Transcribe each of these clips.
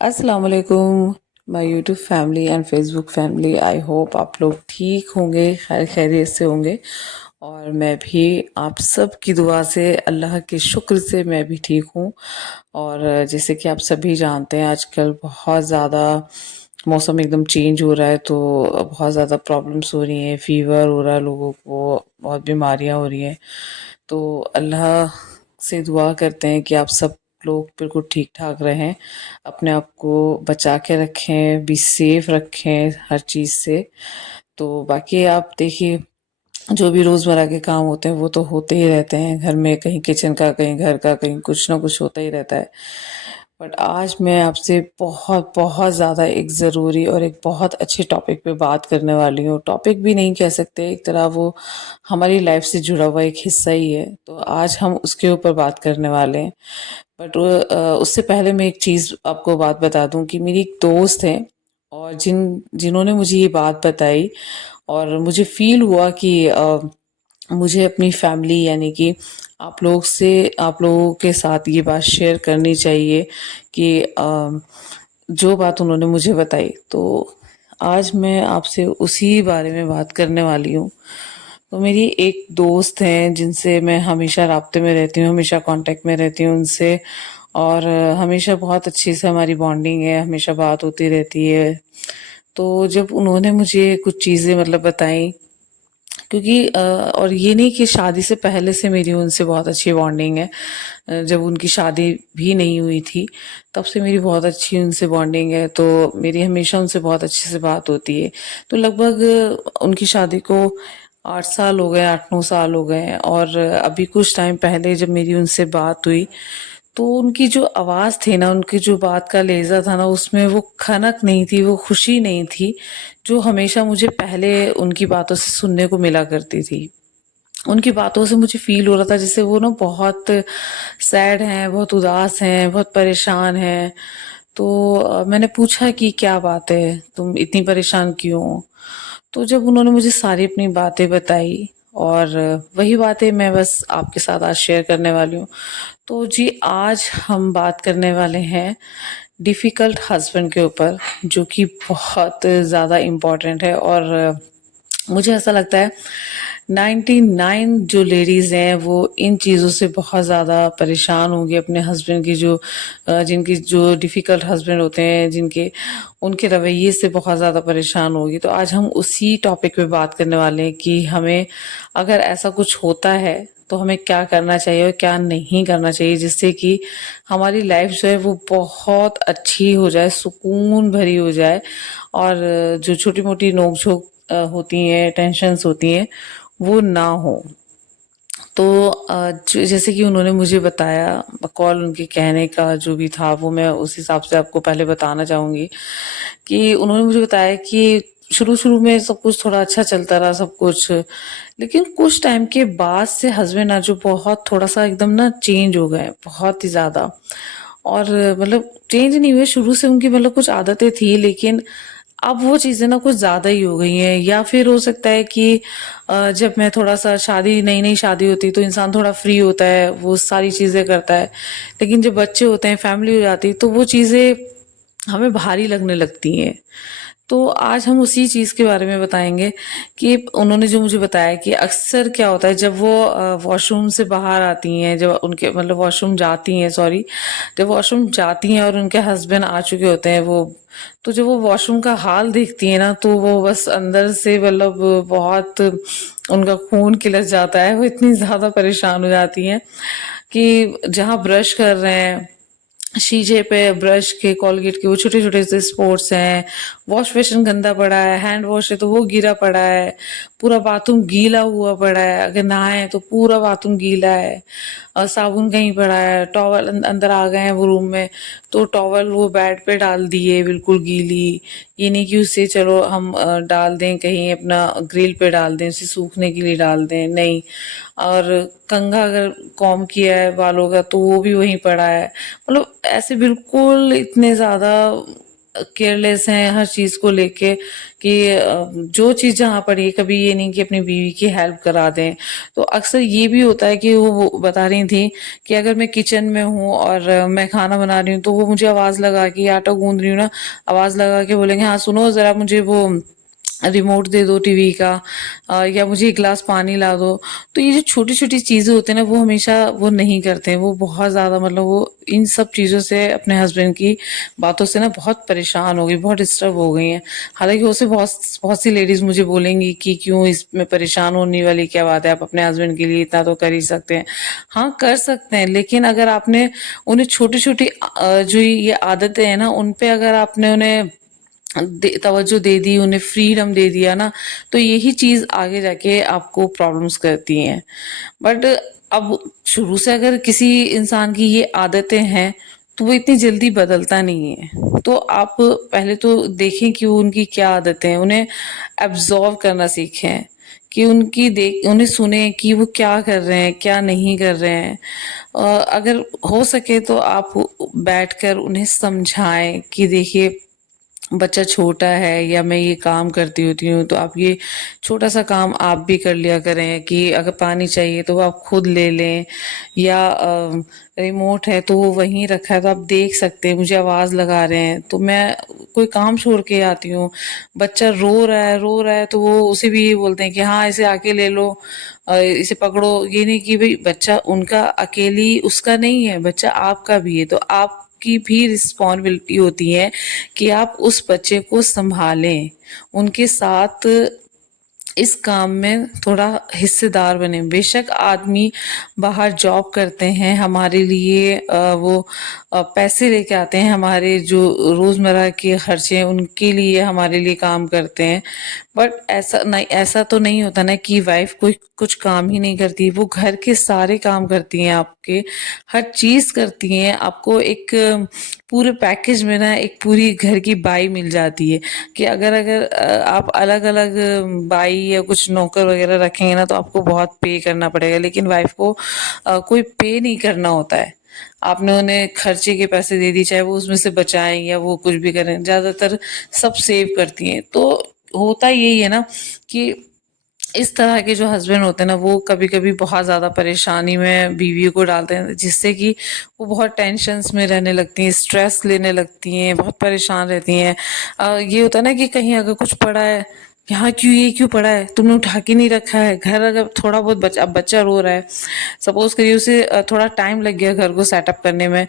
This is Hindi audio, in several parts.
अस्सलाम वालेकुम my YouTube family and Facebook family. I hope आप लोग ठीक होंगे, खैर खैरियत से होंगे। और मैं भी आप सब की दुआ से, अल्लाह के शुक्र से मैं भी ठीक हूँ। और जैसे कि आप सभी जानते हैं, आजकल बहुत ज़्यादा मौसम एकदम चेंज हो रहा है, तो बहुत ज़्यादा प्रॉब्लम्स हो रही हैं, फीवर हो रहा है लोगों को, बहुत बीमारियां हो रही हैं। तो अल्लाह से दुआ करते हैं कि आप सब लोग बिल्कुल ठीक ठाक रहें, अपने आप को बचा के रखें, बी सेफ रखें हर चीज़ से। तो बाकी आप देखिए, जो भी रोज़मर्रा के काम होते हैं वो तो होते ही रहते हैं घर में, कहीं किचन का, कहीं घर का, कहीं कुछ ना कुछ होता ही रहता है। बट आज मैं आपसे बहुत बहुत ज़्यादा एक ज़रूरी और एक बहुत अच्छे टॉपिक पे बात करने वाली हूँ। टॉपिक भी नहीं कह सकते, एक तरह वो हमारी लाइफ से जुड़ा हुआ एक हिस्सा ही है, तो आज हम उसके ऊपर बात करने वाले हैं। बट उससे पहले मैं एक चीज़ आपको बात बता दूं कि मेरी एक दोस्त है, और जिन्होंने मुझे ये बात बताई, और मुझे फील हुआ कि मुझे अपनी फैमिली यानी कि आप लोगों के साथ ये बात शेयर करनी चाहिए कि जो बात उन्होंने मुझे बताई। तो आज मैं आपसे उसी बारे में बात करने वाली हूँ। तो मेरी एक दोस्त हैं जिनसे मैं हमेशा राब्ते में रहती हूँ, हमेशा कांटेक्ट में रहती हूँ उनसे। और हमेशा बहुत अच्छी से हमारी बॉन्डिंग है, हमेशा बात होती रहती है। तो जब उन्होंने मुझे कुछ चीज़ें मतलब बताई, क्योंकि और ये नहीं कि शादी से पहले से मेरी उनसे बहुत अच्छी बॉन्डिंग है। जब उनकी शादी भी नहीं हुई थी, तब से मेरी बहुत अच्छी उनसे बॉन्डिंग है, तो मेरी हमेशा उनसे बहुत अच्छे से बात होती है। तो लगभग उनकी शादी को 8 साल हो गए, 8-9 साल हो गए हैं। और अभी कुछ टाइम पहले जब मेरी उनसे बात हुई, तो उनकी जो आवाज़ थी ना, उनकी जो बात का लहज़ा था ना, उसमें वो खनक नहीं थी, वो खुशी नहीं थी, जो हमेशा मुझे पहले उनकी बातों से सुनने को मिला करती थी। उनकी बातों से मुझे फ़ील हो रहा था जैसे वो ना बहुत सैड हैं, बहुत उदास हैं, बहुत परेशान हैं। तो मैंने पूछा कि क्या बात है? तुम इतनी परेशान क्यों हो? तो जब उन्होंने मुझे सारी अपनी बातें बताई, और वही बातें मैं बस आपके साथ आज शेयर करने वाली हूँ। तो जी, आज हम बात करने वाले हैं डिफ़िकल्ट हस्बैंड के ऊपर, जो कि बहुत ज़्यादा इम्पोर्टेंट है। और मुझे ऐसा लगता है 99 जो लेडीज़ हैं वो इन चीज़ों से बहुत ज़्यादा परेशान होंगी, अपने हस्बैंड की जो जिनकी जो डिफ़िकल्ट हस्बैंड होते हैं, जिनके उनके रवैये से बहुत ज़्यादा परेशान होगी। तो आज हम उसी टॉपिक पे बात करने वाले हैं कि हमें अगर ऐसा कुछ होता है तो हमें क्या करना चाहिए और क्या नहीं करना चाहिए, जिससे कि हमारी लाइफ जो है वो बहुत अच्छी हो जाए, सुकून भरी हो जाए। और जो छोटी मोटी नोक झोंक होती हैं, टेंशन्स होती हैं, वो ना हो। तो जैसे कि उन्होंने मुझे बताया, कॉल उनके कहने का जो भी था वो मैं उस हिसाब से आपको पहले बताना चाहूँगी। कि उन्होंने मुझे बताया कि शुरू-शुरू में सब कुछ थोड़ा अच्छा चलता रहा सब कुछ, लेकिन कुछ टाइम के बाद से हस्बैंड ना जो बहुत थोड़ा-सा एकदम ना चेंज हो गए, बहुत ही ज़्यादा। और मतलब चेंज नहीं हुए, शुरू से उनकी मतलब कुछ आदतें थी, लेकिन अब वो चीज़ें ना कुछ ज़्यादा ही हो गई हैं। या फिर हो सकता है कि जब मैं थोड़ा-सा शादी नई-नई शादी होती है तो इंसान थोड़ा फ्री होता है, वो सारी चीज़ें करता है। लेकिन जब बच्चे होते हैं, फैमिली हो जाती है, तो वो चीज़ें हमें भारी लगने लगती हैं। तो आज हम उसी चीज़ के बारे में बताएँगे कि उन्होंने जो मुझे बताया कि अक्सर क्या होता है जब वो वॉशरूम से बाहर आती हैं, जब उनके मतलब वॉशरूम जाती हैं, सॉरी, जब वॉशरूम जाती हैं और उनके हस्बैंड आ चुके होते हैं वो, तो जब वो वॉशरूम का हाल देखती हैं ना, तो वो बस अंदर से मतलब बहुत उनका खून खिलस जाता है। वो इतनी ज़्यादा परेशान हो जाती हैं कि जहाँ ब्रश कर रहे हैं, शीशे पे ब्रश के, कोलगेट के वो छोटे-छोटे से स्पॉट्स हैं, वॉश बेसिन गंदा पड़ा है, हैंड वॉश है तो वो गिरा पड़ा है, पूरा बाथरूम गीला हुआ पड़ा है, अगर नहाए तो पूरा बाथरूम गीला है, और साबुन कहीं पड़ा है, टॉवल अंदर आ गए हैं वो रूम में, तो टॉवल वो बेड पे डाल दिए बिल्कुल गीली। ये नहीं कि उसे चलो हम डाल दें कहीं अपना ग्रिल पे डाल दें, उसे सूखने के लिए डाल दें, नहीं। और कंघा अगर कॉम्ब किया है बालों का तो वो भी वहीं पड़ा है। मतलब ऐसे बिल्कुल इतने ज़्यादा केयरलेस हैं हर चीज को लेके कि जो चीज जहाँ पड़ी है, कभी ये नहीं कि अपनी बीवी की हेल्प करा दें। तो अक्सर ये भी होता है कि वो बता रही थी कि अगर मैं किचन में हूँ और मैं खाना बना रही हूँ तो वो मुझे आवाज लगा के, आटा गूंद रही हूँ ना, आवाज लगा के बोलेंगे हाँ सुनो जरा मुझे वो रिमोट दे दो टीवी का, या मुझे एक गिलास पानी ला दो। तो ये जो छोटी छोटी चीजें होती हैं ना, वो हमेशा वो नहीं करते हैं। वो बहुत ज्यादा मतलब वो इन सब चीजों से, अपने हस्बैंड की बातों से ना बहुत परेशान हो गई, बहुत डिस्टर्ब हो गई हैं। हालांकि उससे बहुत बहुत सी लेडीज मुझे बोलेंगी कि क्यों इसमें परेशान होने वाली क्या बात है, आप अपने हस्बैंड के लिए इतना तो कर ही सकते हैं। हाँ कर सकते हैं, लेकिन अगर आपने उन्हें छोटी छोटी जो ये आदतें हैं ना, उन पे अगर आपने उन्हें तवज्जो दे दी, उन्हें फ्रीडम दे दिया ना, तो यही चीज आगे जाके आपको प्रॉब्लम्स करती हैं। बट अब शुरू से अगर किसी इंसान की ये आदतें हैं तो वो इतनी जल्दी बदलता नहीं है। तो आप पहले तो देखें कि वो उनकी क्या आदतें हैं, उन्हें एब्जॉर्व करना सीखें, कि उनकी देख उन्हें सुने कि वो क्या कर रहे हैं क्या नहीं कर रहे हैं। अगर हो सके तो आप बैठकर उन्हें समझाएं कि देखिए बच्चा छोटा है या मैं ये काम करती होती हूँ, तो आप ये छोटा सा काम आप भी कर लिया करें कि अगर पानी चाहिए तो वो आप खुद ले लें, या रिमोट है तो वो वहीं रखा है तो आप देख सकते हैं, मुझे आवाज लगा रहे हैं तो मैं कोई काम छोड़ के आती हूँ। बच्चा रो रहा है तो वो उसे भी ये बोलते हैं कि हाँ इसे आके ले लो, इसे पकड़ो। ये नहीं कि भाई बच्चा उनका अकेली उसका नहीं है, बच्चा आपका भी है। तो आप की भी रिस्पॉन्सिबिलिटी होती है कि आप उस बच्चे को संभालें, उनके साथ इस काम में थोड़ा हिस्सेदार बने। बेशक आदमी बाहर जॉब करते हैं, हमारे लिए वो पैसे लेके आते हैं, हमारे जो रोजमर्रा के खर्चे हैं उनके लिए हमारे लिए काम करते हैं। बट ऐसा नहीं, ऐसा तो नहीं होता ना कि वाइफ कोई कुछ काम ही नहीं करती। वो घर के सारे काम करती हैं, आपके हर चीज करती हैं। आपको एक पूरे पैकेज में ना एक पूरी घर की बाई मिल जाती है। कि अगर अगर आप अलग अलग बाई या कुछ नौकर वगैरह रखेंगे ना तो आपको बहुत पे करना पड़ेगा, लेकिन वाइफ को कोई पे नहीं करना होता है। आपने उन्हें खर्चे के पैसे दे दिए, चाहे वो उसमें से बचाएं या वो कुछ भी करें, ज्यादातर सब सेव करती हैं। तो होता यही है ना कि इस तरह के जो हस्बैंड होते हैं ना, वो कभी कभी बहुत ज्यादा परेशानी में बीवी को डालते हैं, जिससे कि वो बहुत टेंशन्स में रहने लगती हैं, स्ट्रेस लेने लगती हैं, बहुत परेशान रहती हैं। ये होता है ना कि कहीं अगर कुछ पड़ा है, यहाँ क्यों ये क्यों पड़ा है, तुमने उठा के नहीं रखा है। घर अगर थोड़ा बहुत बच्चा, अब बच्चा रो रहा है, सपोज करिए उसे थोड़ा टाइम लग गया घर को सेटअप करने में,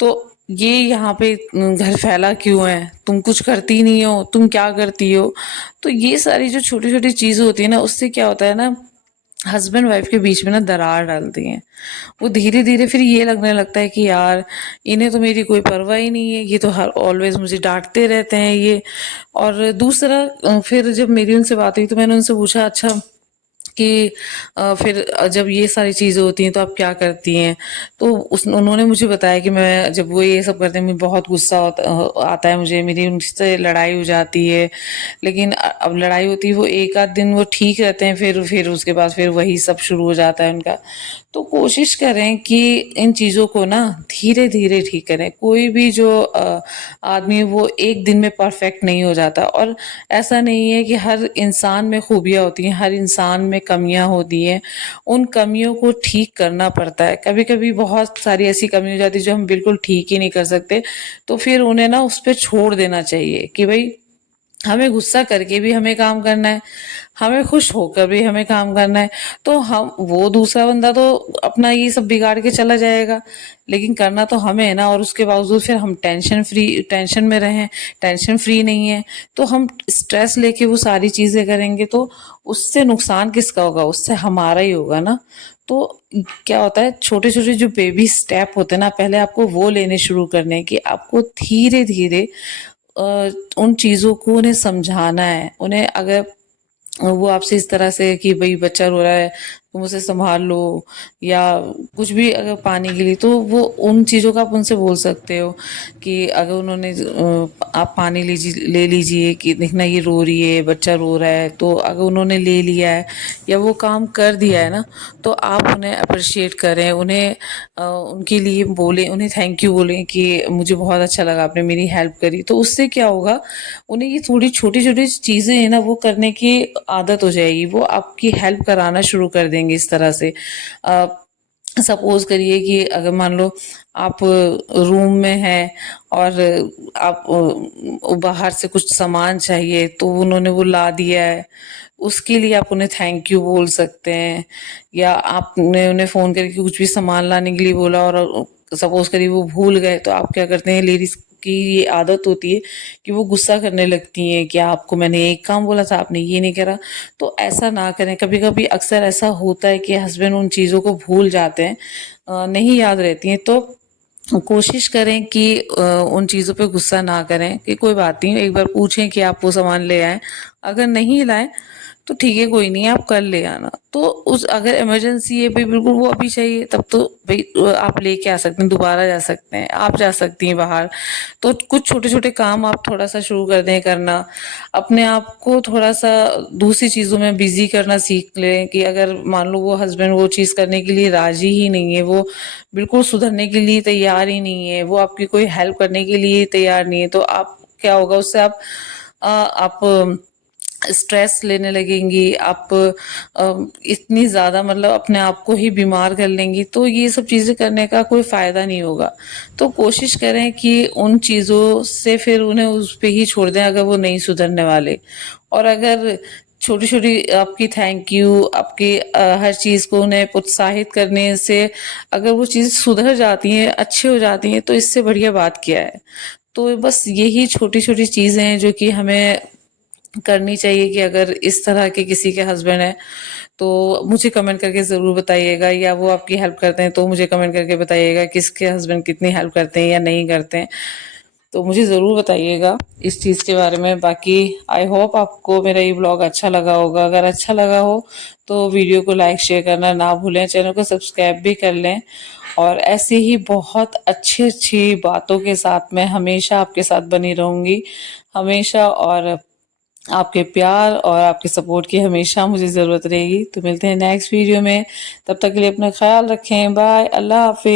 तो ये यहाँ पे घर फैला क्यों है, तुम कुछ करती नहीं हो, तुम क्या करती हो। तो ये सारी जो छोटी छोटी चीजें होती है ना, उससे क्या होता है ना, हस्बैंड वाइफ के बीच में ना दरार डालती हैं। वो धीरे धीरे फिर ये लगने लगता है कि यार इन्हें तो मेरी कोई परवाह ही नहीं है, ये तो हर ऑलवेज मुझे डांटते रहते हैं ये। और दूसरा फिर जब मेरी उनसे बात हुई तो मैंने उनसे पूछा अच्छा कि फिर जब ये सारी चीजें होती हैं तो आप क्या करती हैं। तो उन्होंने मुझे बताया कि मैं जब वो ये सब करते हैं मुझे बहुत गुस्सा आता है, मुझे मेरी उनसे लड़ाई हो जाती है। लेकिन अब लड़ाई होती है वो एक आध दिन वो ठीक रहते हैं, फिर उसके बाद फिर वही सब शुरू हो जाता है उनका। तो कोशिश करें कि इन चीजों को ना धीरे धीरे ठीक करें। कोई भी जो आदमी है वो एक दिन में परफेक्ट नहीं हो जाता, और ऐसा नहीं है कि हर इंसान में खूबियां होती हैं, हर इंसान में कमियां होती हैं। उन कमियों को ठीक करना पड़ता है। कभी कभी बहुत सारी ऐसी कमी हो जाती है जो हम बिल्कुल ठीक ही नहीं कर सकते, तो फिर उन्हें ना उस पर छोड़ देना चाहिए कि भाई हमें गुस्सा करके भी हमें काम करना है, हमें खुश होकर भी हमें काम करना है। तो हम, वो दूसरा बंदा तो अपना ये सब बिगाड़ के चला जाएगा, लेकिन करना तो हमें है ना। और उसके बावजूद फिर हम टेंशन में रहें, टेंशन फ्री नहीं है, तो हम स्ट्रेस लेके वो सारी चीजें करेंगे तो उससे नुकसान किसका होगा, उससे हमारा ही होगा ना। तो क्या होता है, छोटे छोटे जो बेबी स्टेप होते हैं ना, पहले आपको वो लेने शुरू करने हैं कि आपको धीरे धीरे उन चीजों को उन्हें समझाना है। उन्हें अगर वो आपसे इस तरह से कि भाई बच्चा रो रहा है तुम उसे संभाल लो, या कुछ भी अगर पानी के लिए, तो वो उन चीज़ों का आप उनसे बोल सकते हो कि अगर उन्होंने आप पानी लीजिए, ले लीजिए कि देखना ये रो रही है, बच्चा रो रहा है, तो अगर उन्होंने ले लिया है या वो काम कर दिया है ना, तो आप उन्हें अप्रिशिएट करें, उन्हें उनके लिए बोलें, उन्हें थैंक यू बोलें कि मुझे बहुत अच्छा लगा आपने मेरी हेल्प करी। तो उससे क्या होगा, उन्हें ये थोड़ी छोटी-छोटी चीज़ें हैं ना वो करने की आदत हो जाएगी, वो आपकी हेल्प कराना शुरू कर देंगे इस तरह से। अ, सपोज़ करिए कि अगर मान लो आप रूम में हैं और आप बाहर से कुछ सामान चाहिए तो उन्होंने वो ला दिया है, उसके लिए आप उन्हें थैंक यू बोल सकते हैं। या आपने उन्हें फ़ोन करके कुछ भी सामान लाने के लिए बोला और सपोज़ करिए वो भूल गए, तो आप क्या करते हैं, लेडीज़ की ये आदत होती है कि वो गुस्सा करने लगती हैं कि आपको मैंने एक काम बोला था, आपने ये नहीं करा। तो ऐसा ना करें, कभी-कभी अक्सर ऐसा होता है कि हस्बैंड उन चीज़ों को भूल जाते हैं, नहीं याद रहती हैं, तो कोशिश करें कि उन चीज़ों पे गुस्सा ना करें कि कोई बात नहीं, एक बार पूछें कि आप वो सामान ले आएँ, अगर नहीं लाएँ तो ठीक है, कोई नहीं, आप कल ले आना। तो उस अगर इमरजेंसी है भई, बिल्कुल वो अभी चाहिए, तब तो भई आप लेके आ सकते हैं, दोबारा जा सकते हैं, आप जा सकती हैं बाहर। तो कुछ छोटे-छोटे काम आप थोड़ा-सा शुरू कर दें करना। अपने आप को थोड़ा-सा दूसरी चीज़ों में बिज़ी करना सीख लें कि अगर मान लो वो हस्बैंड वो चीज़ करने के लिए राज़ी ही नहीं है, वो बिल्कुल सुधरने के लिए तैयार ही नहीं है, वो आपकी कोई हेल्प करने के लिए तैयार नहीं है, तो आप क्या होगा, उससे आप स्ट्रेस लेने लगेंगी, आप इतनी ज़्यादा मतलब अपने आप को ही बीमार कर लेंगी, तो ये सब चीज़ें करने का कोई फ़ायदा नहीं होगा। तो कोशिश करें कि उन चीज़ों से फिर उन्हें उस पे ही छोड़ दें अगर वो नहीं सुधरने वाले। और अगर छोटी-छोटी आपकी थैंक यू, आपकी हर चीज़ को उन्हें प्रोत्साहित करने से अगर वो चीज़ सुधर जाती हैं, अच्छी हो जाती हैं, तो इससे बढ़िया बात क्या है। तो बस यही छोटी-छोटी चीज़ें हैं जो कि हमें करनी चाहिए कि अगर इस तरह के किसी के हस्बैंड हैं, तो मुझे कमेंट करके ज़रूर बताइएगा, या वो आपकी हेल्प करते हैं तो मुझे कमेंट करके बताइएगा किसके हस्बैंड कितनी हेल्प करते हैं या नहीं करते हैं। तो मुझे ज़रूर बताइएगा इस चीज़ के बारे में। बाकी आई होप आपको मेरा ये ब्लॉग अच्छा लगा होगा। अगर अच्छा लगा हो तो वीडियो को लाइक शेयर करना ना भूलें, चैनल को सब्सक्राइब भी कर लें, और ऐसे ही बहुत अच्छी-अच्छी बातों के साथ मैं हमेशा आपके साथ बनी रहूँगी, हमेशा। और आपके प्यार और आपके सपोर्ट की हमेशा मुझे ज़रूरत रहेगी। तो मिलते हैं नेक्स्ट वीडियो में, तब तक के लिए अपना ख्याल रखें। बाय, अल्लाह हाफ़िज़।